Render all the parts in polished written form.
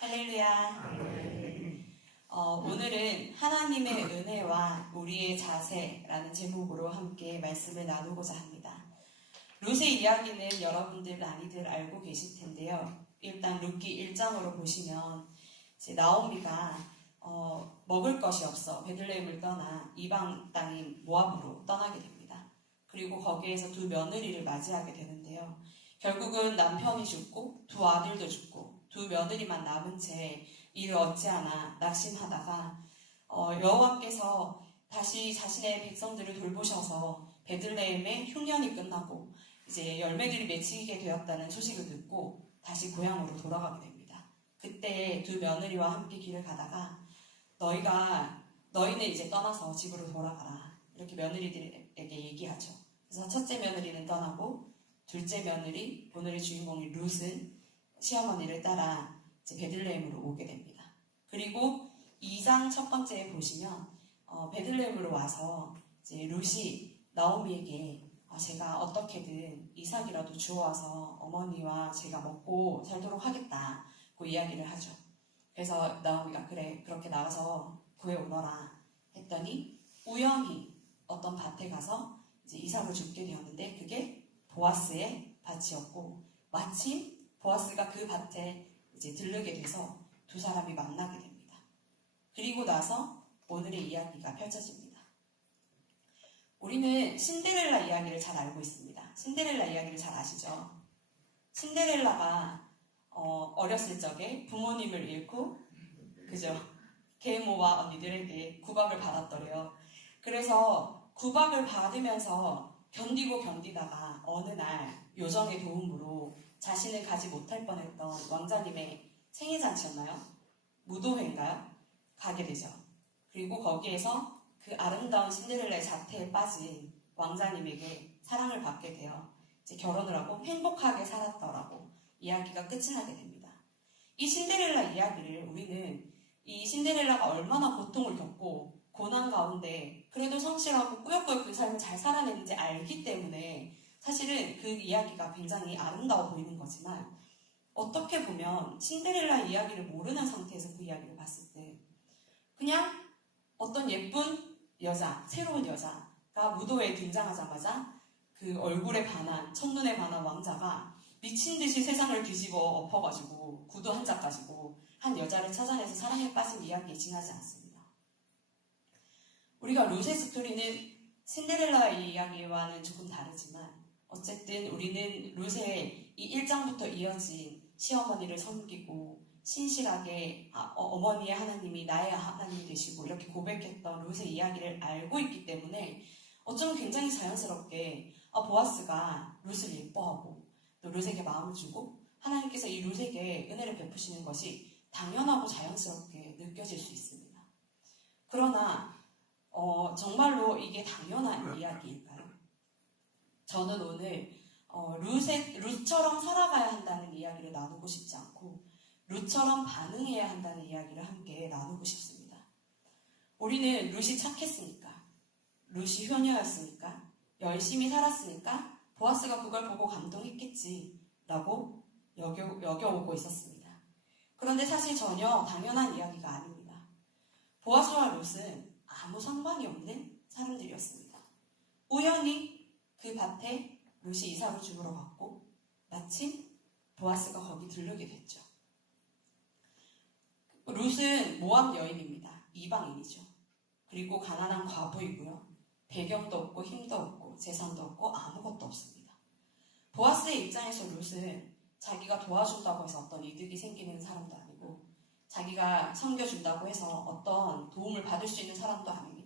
할렐루야. 오늘은 하나님의 은혜와 우리의 자세라는 제목으로 함께 말씀을 나누고자 합니다. 룻의 이야기는 여러분들 많이들 알고 계실 텐데요. 일단 룻기 1장으로 보시면 이제 나오미가 먹을 것이 없어 베들레헴을 떠나 이방 땅인 모압으로 떠나게 됩니다. 그리고 거기에서 두 며느리를 맞이하게 되는데요. 결국은 남편이 죽고 두 아들도 죽고 두 며느리만 남은 채 이를 어찌하나 낙심하다가 여호와께서 다시 자신의 백성들을 돌보셔서 베들레헴의 흉년이 끝나고 이제 열매들이 맺히게 되었다는 소식을 듣고 다시 고향으로 돌아가게 됩니다. 그때 두 며느리와 함께 길을 가다가 너희는 이제 떠나서 집으로 돌아가라, 이렇게 며느리들에게 얘기하죠. 그래서 첫째 며느리는 떠나고 둘째 며느리, 오늘의 주인공인 룻은 시어머니를 따라 이제 베들레헴으로 오게 됩니다. 그리고 2장 첫 번째에 보시면 베들레헴으로 와서 이제 룻이 나오미에게 제가 어떻게든 이삭이라도 주워와서 어머니와 제가 먹고 살도록 하겠다고 이야기를 하죠. 그래서 나오미가 그래, 그렇게 나가서 구해오너라 했더니 우연히 어떤 밭에 가서 이제 이삭을 줍게 되었는데 그게 보아스의 밭이었고, 마침 보아스가 그 밭에 이제 들르게 돼서 두 사람이 만나게 됩니다. 그리고 나서 오늘의 이야기가 펼쳐집니다. 우리는 신데렐라 이야기를 잘 알고 있습니다. 신데렐라 이야기를 잘 아시죠? 신데렐라가 어렸을 적에 부모님을 잃고, 그죠? 계모와 언니들에게 구박을 받았더래요. 그래서 구박을 받으면서 견디다가 어느 날 요정의 도움으로 자신을 가지 못할 뻔했던 왕자님의 생일잔치였나요? 무도회인가요? 가게 되죠. 그리고 거기에서 그 아름다운 신데렐라의 자태에 빠진 왕자님에게 사랑을 받게 되어 이제 결혼을 하고 행복하게 살았더라고 이야기가 끝이 나게 됩니다. 이 신데렐라 이야기를 우리는 이 신데렐라가 얼마나 고통을 겪고 고난 가운데 그래도 성실하고 꾸역꾸역 그 삶을 잘 살아냈는지 알기 때문에 사실은 그 이야기가 굉장히 아름다워 보이는 거지만, 어떻게 보면 신데렐라 이야기를 모르는 상태에서 그 이야기를 봤을 때 그냥 어떤 예쁜 여자, 새로운 여자가 무도회에 등장하자마자 그 얼굴에 반한, 첫눈에 반한 왕자가 미친듯이 세상을 뒤집어 엎어가지고 구두 한 짝 가지고 한 여자를 찾아내서 사랑에 빠진 이야기에 지나지 않습니다. 우리가 룻의 스토리는 신데렐라의 이야기와는 조금 다르지만 어쨌든 우리는 룻의 이 1장부터 이어진 시어머니를 섬기고 신실하게 어머니의 하나님이 나의 하나님이 되시고 이렇게 고백했던 룻의 이야기를 알고 있기 때문에 어쩌면 굉장히 자연스럽게 보아스가 룻을 예뻐하고 또 룻에게 마음을 주고 하나님께서 이 룻에게 은혜를 베푸시는 것이 당연하고 자연스럽게 느껴질 수 있습니다. 그러나 정말로 이게 당연한 이야기일까요? 저는 오늘 룻처럼 살아가야 한다는 이야기를 나누고 싶지 않고 룻처럼 반응해야 한다는 이야기를 함께 나누고 싶습니다. 우리는 룻이 착했으니까, 룻이 효녀였으니까, 열심히 살았으니까 보아스가 그걸 보고 감동했겠지라고 여겨오고 있었습니다. 그런데 사실 전혀 당연한 이야기가 아닙니다. 보아스와 룻은 아무 상관이 없는 사람들이었습니다. 우연히 그 밭에 룻이 이삭을 주우러 갔고 마침 보아스가 거기 들르게 됐죠. 룻은 모압 여인입니다. 이방인이죠. 그리고 가난한 과부이고요. 배경도 없고 힘도 없고 재산도 없고 아무것도 없습니다. 보아스의 입장에서 룻은 자기가 도와준다고 해서 어떤 이득이 생기는 사람도 아니고 자기가 섬겨준다고 해서 어떤 도움을 받을 수 있는 사람도 아닙니다.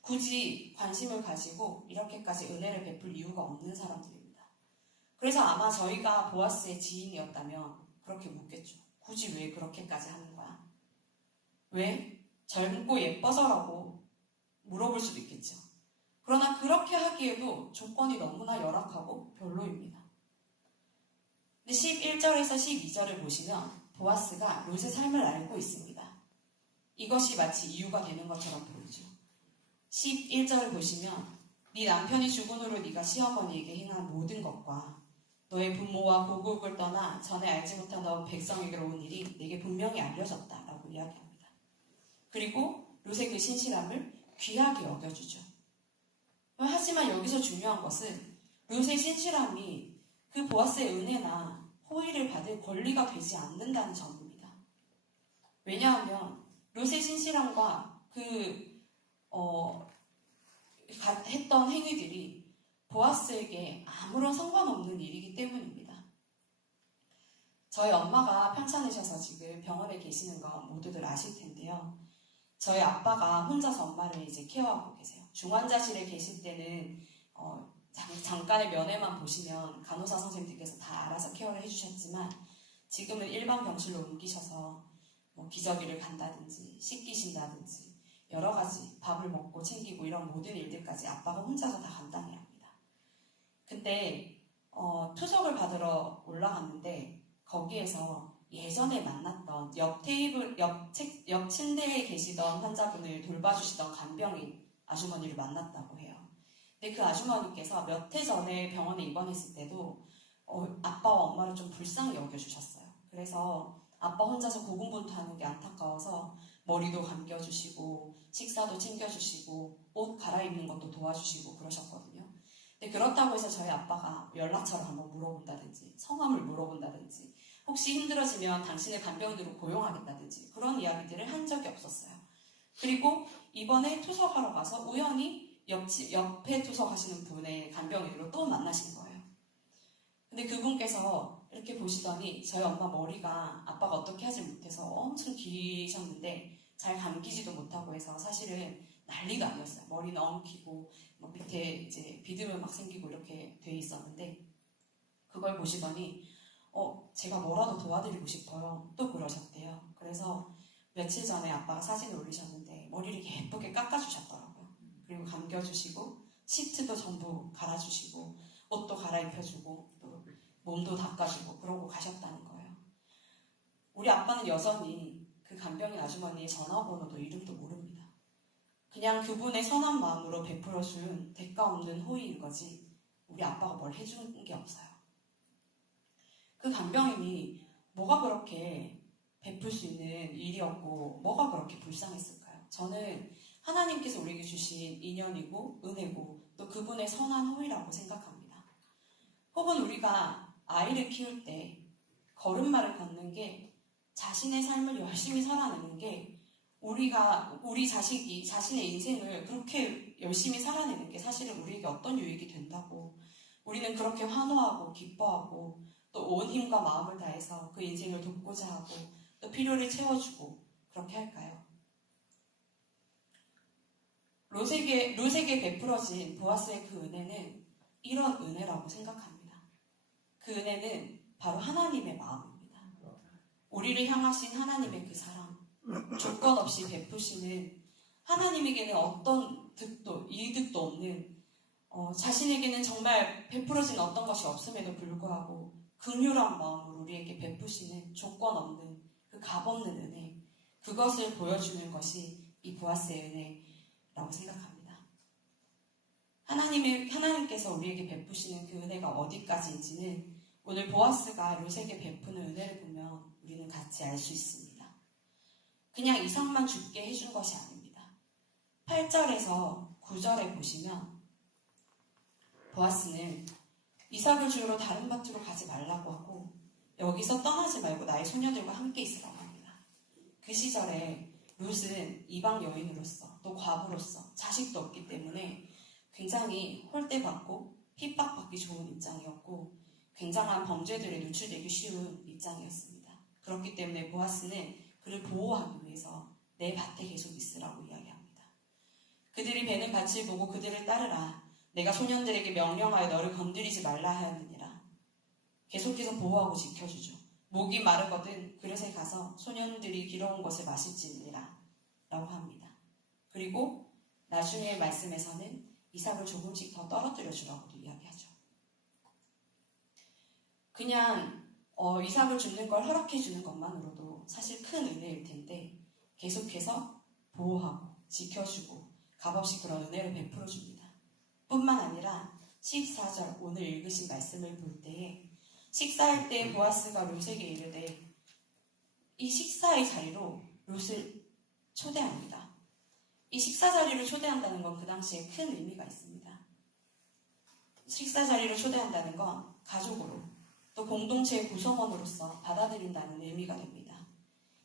굳이 관심을 가지고 이렇게까지 은혜를 베풀 이유가 없는 사람들입니다. 그래서 아마 저희가 보아스의 지인이었다면 그렇게 묻겠죠. 굳이 왜 그렇게까지 하는 거야? 왜? 젊고 예뻐서라고 물어볼 수도 있겠죠. 그러나 그렇게 하기에도 조건이 너무나 열악하고 별로입니다. 근데 11절에서 12절을 보시면 보아스가 룻의 삶을 알고 있습니다. 이것이 마치 이유가 되는 것처럼 보이죠. 11절을 보시면 네 남편이 죽은 후로 네가 시어머니에게 행한 모든 것과 너의 부모와 고국을 떠나 전에 알지 못하던 백성에게로 온 일이 내게 분명히 알려졌다라고 이야기합니다. 그리고 롯의 그 신실함을 귀하게 여겨주죠. 하지만 여기서 중요한 것은 롯의 신실함이 그 보아스의 은혜나 호의를 받을 권리가 되지 않는다는 점입니다. 왜냐하면 롯의 신실함과 했던 행위들이 보아스에게 아무런 상관없는 일이기 때문입니다. 저희 엄마가 편찮으셔서 지금 병원에 계시는 거 모두들 아실 텐데요. 저희 아빠가 혼자서 엄마를 이제 케어하고 계세요. 중환자실에 계실 때는 잠깐의 면회만 보시면 간호사 선생님들께서 다 알아서 케어를 해주셨지만 지금은 일반 병실로 옮기셔서 기저귀를 간다든지 씻기신다든지 여러 가지 밥을 먹고 챙기고 이런 모든 일들까지 아빠가 혼자서 다 감당해야 합니다. 근데 투석을 받으러 올라갔는데 거기에서 예전에 만났던 옆 침대에 계시던 환자분을 돌봐주시던 간병인 아주머니를 만났다고 해요. 근데 그 아주머니께서 몇 해 전에 병원에 입원했을 때도 아빠와 엄마를 좀 불쌍히 여겨주셨어요. 그래서 아빠 혼자서 고군분투하는 게 안타까워서 머리도 감겨주시고 식사도 챙겨주시고 옷 갈아입는 것도 도와주시고 그러셨거든요. 근데 그렇다고 해서 저희 아빠가 연락처를 한번 물어본다든지 성함을 물어본다든지 혹시 힘들어지면 당신의 간병인으로 고용하겠다든지 그런 이야기들을 한 적이 없었어요. 그리고 이번에 투석하러 가서 우연히 옆에 투석하시는 분의 간병인으로 또 만나신 거예요. 근데 그분께서 이렇게 보시더니 저희 엄마 머리가 아빠가 어떻게 하지 못해서 엄청 기셨는데 잘 감기지도 못하고 해서 사실은 난리도 아니었어요. 머리는 엉키고 밑에 이제 비듬은 막 생기고 이렇게 돼 있었는데 그걸 보시더니 제가 뭐라도 도와드리고 싶어요. 또 그러셨대요. 그래서 며칠 전에 아빠가 사진을 올리셨는데 머리를 예쁘게 깎아주셨더라고요. 그리고 감겨주시고 시트도 전부 갈아주시고 옷도 갈아입혀주고 또 몸도 닦아주고 그러고 가셨다는 거예요. 우리 아빠는 여전히 그 간병인 아주머니의 전화번호도 이름도 모릅니다. 그냥 그분의 선한 마음으로 베풀어준 대가 없는 호의인 거지 우리 아빠가 뭘 해준 게 없어요. 그 간병인이 뭐가 그렇게 베풀 수 있는 일이었고 뭐가 그렇게 불쌍했을까요? 저는 하나님께서 우리에게 주신 인연이고 은혜고 또 그분의 선한 호의라고 생각합니다. 혹은 우리가 아이를 키울 때 걸음마를 걷는 게 자신의 삶을 열심히 살아내는 게 우리 자식이 자신의 인생을 그렇게 열심히 살아내는 게 사실은 우리에게 어떤 유익이 된다고 우리는 그렇게 환호하고 기뻐하고 또 온 힘과 마음을 다해서 그 인생을 돕고자 하고 또 필요를 채워주고 그렇게 할까요? 롯에게 베풀어진 보아스의 그 은혜는 이런 은혜라고 생각합니다. 그 은혜는 바로 하나님의 마음입니다. 우리를 향하신 하나님의 그 사랑, 조건 없이 베푸시는 하나님에게는 어떤 이득도 없는 자신에게는 정말 베풀어진 어떤 것이 없음에도 불구하고 긍휼한 마음으로 우리에게 베푸시는 조건 없는 그 값없는 은혜, 그것을 보여주는 것이 이 보아스의 은혜라고 생각합니다. 하나님께서 우리에게 베푸시는 그 은혜가 어디까지인지는 오늘 보아스가 롯에게 베푸는 은혜를 보면 우리는 같이 알 수 있습니다. 그냥 이상만 주게 해준 것이 아닙니다. 8절에서 9절에 보시면 보아스는 이삭을 주우러 다른 밭으로 가지 말라고 하고 여기서 떠나지 말고 나의 소녀들과 함께 있으라고 합니다. 그 시절에 롯은 이방 여인으로서 또 과부로서 자식도 없기 때문에 굉장히 홀대받고 핍박받기 좋은 입장이었고 굉장한 범죄들에 노출되기 쉬운 입장이었습니다. 그렇기 때문에 보아스는 그를 보호하기 위해서 내 밭에 계속 있으라고 이야기합니다. 그들이 베는 밭을 보고 그들을 따르라. 내가 소년들에게 명령하여 너를 건드리지 말라 하였느니라. 계속해서 보호하고 지켜주죠. 목이 마르거든 그릇에 가서 소년들이 길어온 것을 마실지니라 라고 합니다. 그리고 나중에 말씀에서는 이삭을 조금씩 더 떨어뜨려 주라고도 이야기하죠. 그냥 이삭을 줍는 걸 허락해 주는 것만으로도 사실 큰 은혜일 텐데 계속해서 보호하고 지켜주고 값없이 그런 은혜를 베풀어 줍니다. 뿐만 아니라 14절 오늘 읽으신 말씀을 볼 때에 식사할 때 보아스가 롯에게 이르되 이 식사의 자리로 롯을 초대합니다. 이 식사 자리로 초대한다는 건 그 당시에 큰 의미가 있습니다. 식사 자리로 초대한다는 건 가족으로 또 공동체의 구성원으로서 받아들인다는 의미가 됩니다.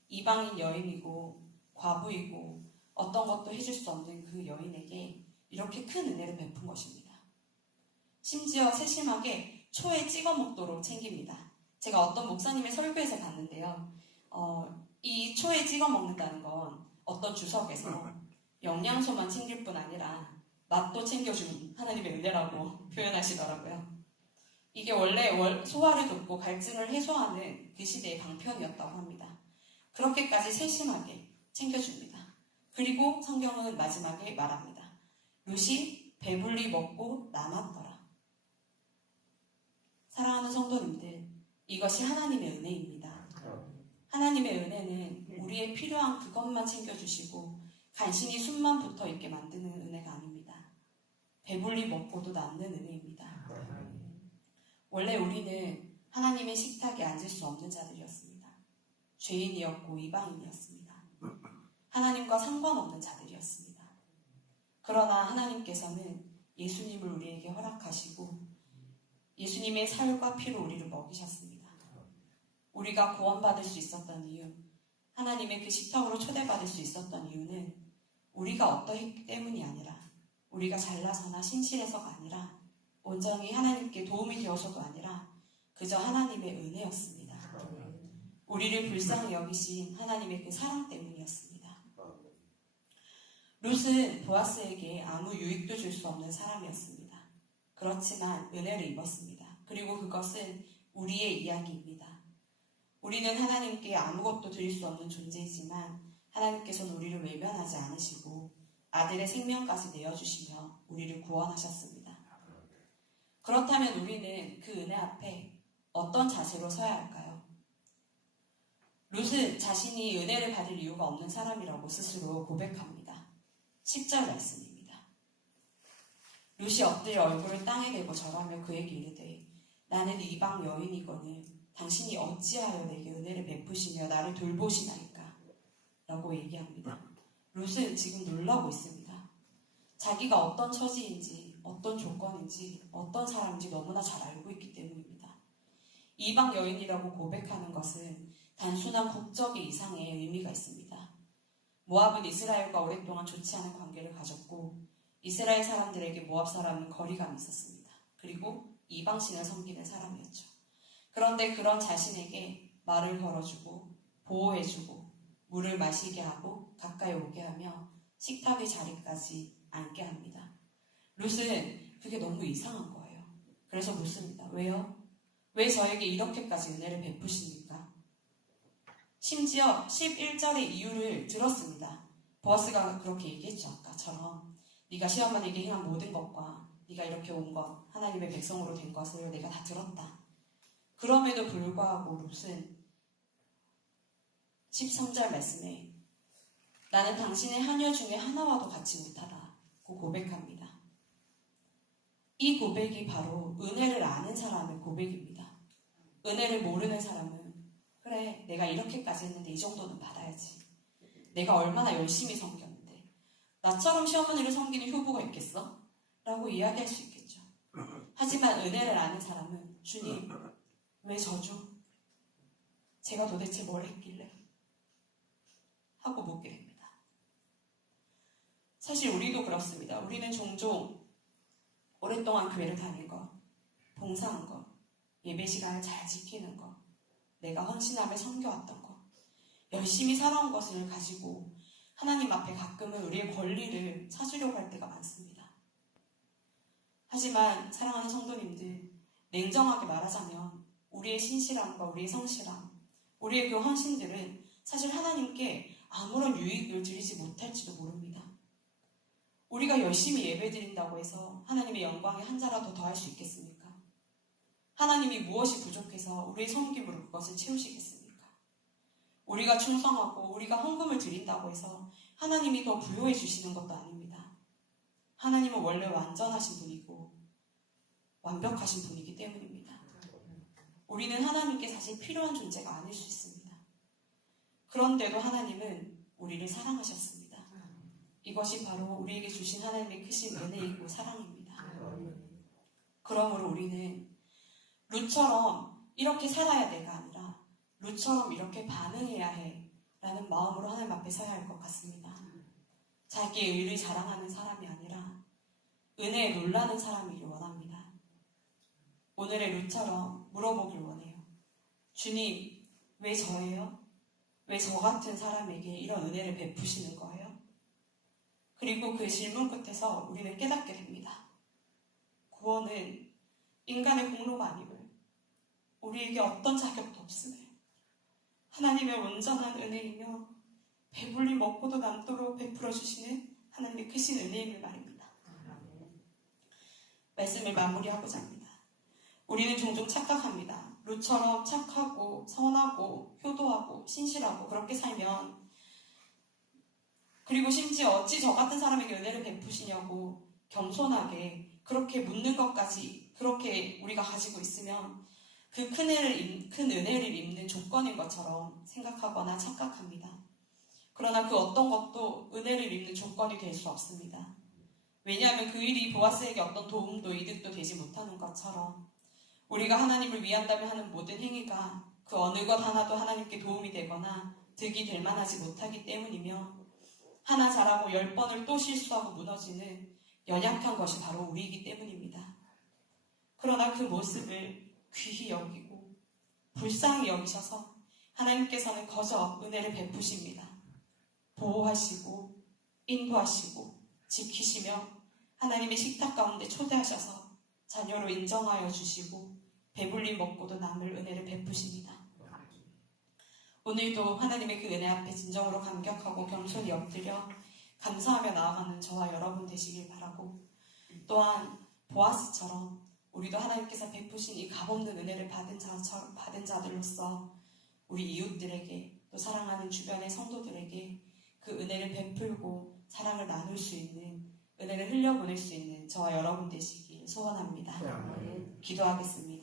이방인 여인이고 과부이고 어떤 것도 해줄 수 없는 그 여인에게 이렇게 큰 은혜를 베푼 것입니다. 심지어 세심하게 초에 찍어 먹도록 챙깁니다. 제가 어떤 목사님의 설교에서 봤는데요. 이 초에 찍어 먹는다는 건 어떤 주석에서 영양소만 챙길 뿐 아니라 맛도 챙겨준 하나님의 은혜라고 표현하시더라고요. 이게 원래 소화를 돕고 갈증을 해소하는 그 시대의 방편이었다고 합니다. 그렇게까지 세심하게 챙겨줍니다. 그리고 성경은 마지막에 말합니다. 롯이 배불리 먹고 남았더라. 사랑하는 성도님들, 이것이 하나님의 은혜입니다. 하나님의 은혜는 우리의 필요한 그것만 챙겨주시고 간신히 숨만 붙어있게 만드는 은혜가 아닙니다. 배불리 먹고도 남는 은혜입니다. 원래 우리는 하나님의 식탁에 앉을 수 없는 자들이었습니다. 죄인이었고 이방인이었습니다. 하나님과 상관없는 자들이었습니다. 그러나 하나님께서는 예수님을 우리에게 허락하시고 예수님의 살과 피로 우리를 먹이셨습니다. 우리가 구원받을 수 있었던 이유, 하나님의 그 식탁으로 초대받을 수 있었던 이유는 우리가 어떠했기 때문이 아니라 우리가 잘나서나 신실해서가 아니라 온전히 하나님께 도움이 되어서도 아니라 그저 하나님의 은혜였습니다. 우리를 불쌍히 여기신 하나님의 그 사랑 때문이었습니다. 롯은 보아스에게 아무 유익도 줄 수 없는 사람이었습니다. 그렇지만 은혜를 입었습니다. 그리고 그것은 우리의 이야기입니다. 우리는 하나님께 아무것도 드릴 수 없는 존재이지만 하나님께서는 우리를 외면하지 않으시고 아들의 생명까지 내어주시며 우리를 구원하셨습니다. 그렇다면 우리는 그 은혜 앞에 어떤 자세로 서야 할까요? 롯은 자신이 은혜를 받을 이유가 없는 사람이라고 스스로 고백합니다. 10절 말씀입니다. 롯이 엎드려 얼굴을 땅에 대고 절하며 그에게 이르되 나는 이방 여인이거늘 당신이 어찌하여 내게 은혜를 베푸시며 나를 돌보시나이까? 라고 얘기합니다. 롯은 지금 놀라고 있습니다. 자기가 어떤 처지인지 어떤 조건인지 어떤 사람인지 너무나 잘 알고 있기 때문입니다. 이방 여인이라고 고백하는 것은 단순한 국적의 이상의 의미가 있습니다. 모압은 이스라엘과 오랫동안 좋지 않은 관계를 가졌고 이스라엘 사람들에게 모압 사람은 거리감이 있었습니다. 그리고 이방신을 섬기는 사람이었죠. 그런데 그런 자신에게 말을 걸어주고 보호해주고 물을 마시게 하고 가까이 오게 하며 식탁의 자리까지 앉게 합니다. 롯은 그게 너무 이상한 거예요. 그래서 묻습니다. 왜요? 왜 저에게 이렇게까지 은혜를 베푸십니까? 심지어 11절의 이유를 들었습니다. 보아스가 그렇게 얘기했죠. 아까처럼 네가 시어머니에게 행한 모든 것과 네가 이렇게 온 것, 하나님의 백성으로 된 것을 내가 다 들었다. 그럼에도 불구하고 롯은 13절 말씀에 나는 당신의 하녀 중에 하나와도 같이 못하다고 고백합니다. 이 고백이 바로 은혜를 아는 사람의 고백입니다. 은혜를 모르는 사람은 그래 내가 이렇게까지 했는데 이 정도는 받아야지. 내가 얼마나 열심히 섬겼는데 나처럼 시어머니를 섬기는 효부가 있겠어? 라고 이야기할 수 있겠죠. 하지만 은혜를 아는 사람은 주님 왜 저주? 제가 도대체 뭘 했길래? 하고 묻게 됩니다. 사실 우리도 그렇습니다. 우리는 종종 오랫동안 교회를 다닌 것, 봉사한 것, 예배 시간을 잘 지키는 것, 내가 헌신하며 섬겨왔던 것, 열심히 살아온 것을 가지고 하나님 앞에 가끔은 우리의 권리를 찾으려고 할 때가 많습니다. 하지만 사랑하는 성도님들, 냉정하게 말하자면 우리의 신실함과 우리의 성실함, 우리의 그 헌신들은 사실 하나님께 아무런 유익을 드리지 못할지도 모릅니다. 우리가 열심히 예배드린다고 해서 하나님의 영광에 한 자라도 더할 수 있겠습니까? 하나님이 무엇이 부족해서 우리의 섬김으로 그것을 채우시겠습니까? 우리가 충성하고 우리가 헌금을 드린다고 해서 하나님이 더 부여해 주시는 것도 아닙니다. 하나님은 원래 완전하신 분이고 완벽하신 분이기 때문입니다. 우리는 하나님께 사실 필요한 존재가 아닐 수 있습니다. 그런데도 하나님은 우리를 사랑하셨습니다. 이것이 바로 우리에게 주신 하나님의 크신 은혜이고 사랑입니다. 그러므로 우리는 룻처럼 이렇게 살아야 돼가 아니라 룻처럼 이렇게 반응해야 해 라는 마음으로 하나님 앞에 서야 할 것 같습니다. 자기의 의를 자랑하는 사람이 아니라 은혜에 놀라는 사람이길 원합니다. 오늘의 룻처럼 물어보길 원해요. 주님, 왜 저예요? 왜 저 같은 사람에게 이런 은혜를 베푸시는 거예요? 그리고 그 질문 끝에서 우리는 깨닫게 됩니다. 구원은 인간의 공로가 아니고 우리에게 어떤 자격도 없음을 하나님의 온전한 은혜이며 배불리 먹고도 남도록 베풀어 주시는 하나님의 크신 은혜임을 말입니다. 말씀을 마무리하고자 합니다. 우리는 종종 착각합니다. 룻처럼 착하고 선하고 효도하고 신실하고 그렇게 살면, 그리고 심지어 어찌 저 같은 사람에게 은혜를 베푸시냐고 겸손하게 그렇게 묻는 것까지 그렇게 우리가 가지고 있으면 그 큰 은혜를 입는 조건인 것처럼 생각하거나 착각합니다. 그러나 그 어떤 것도 은혜를 입는 조건이 될 수 없습니다. 왜냐하면 그 일이 보아스에게 어떤 도움도 이득도 되지 못하는 것처럼 우리가 하나님을 위한다며 하는 모든 행위가 그 어느 것 하나도 하나님께 도움이 되거나 득이 될 만하지 못하기 때문이며, 하나 잘하고 10번을 또 실수하고 무너지는 연약한 것이 바로 우리이기 때문입니다. 그러나 그 모습을 귀히 여기고 불쌍히 여기셔서 하나님께서는 거저 은혜를 베푸십니다. 보호하시고 인도하시고 지키시며 하나님의 식탁 가운데 초대하셔서 자녀로 인정하여 주시고 배불리 먹고도 남을 은혜를 베푸십니다. 오늘도 하나님의 그 은혜 앞에 진정으로 감격하고 겸손히 엎드려 감사하며 나아가는 저와 여러분 되시길 바라고, 또한 보아스처럼 우리도 하나님께서 베푸신 이 값없는 은혜를 받은 자들로서 우리 이웃들에게, 또 사랑하는 주변의 성도들에게 그 은혜를 베풀고 사랑을 나눌 수 있는, 은혜를 흘려보낼 수 있는 저와 여러분 되시길 소원합니다. 기도하겠습니다.